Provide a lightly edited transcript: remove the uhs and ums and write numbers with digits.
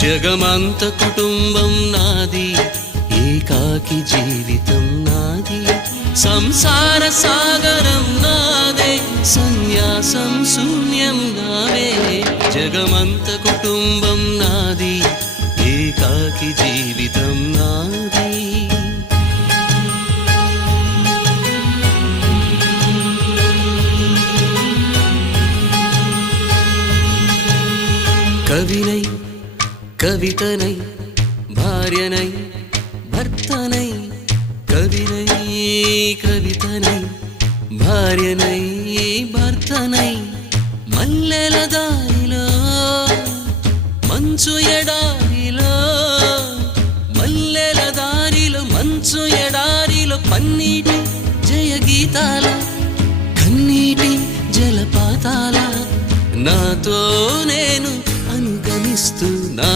జగమంత కుటుంబం నాది, ఏకాకి జీవితం నాది, సంసార సాగరం నాదే, సన్యాసం శూన్యం నావే. జగమంత కుటుంబం నాది, ఏకాకి జీవితం నాది. కవినై కవితనై భార్యనై భర్తనై, కవినై కవితనై భార్యనై భర్తనై, మల్లెల దారిలో మంచు ఎడారిలో, మల్లెల దారిలో మంచు ఎడారిలో, పన్నీటి జయ గీతాల కన్నీటి జలపాతాల, నాతో నేను అనుగమిస్తూ నా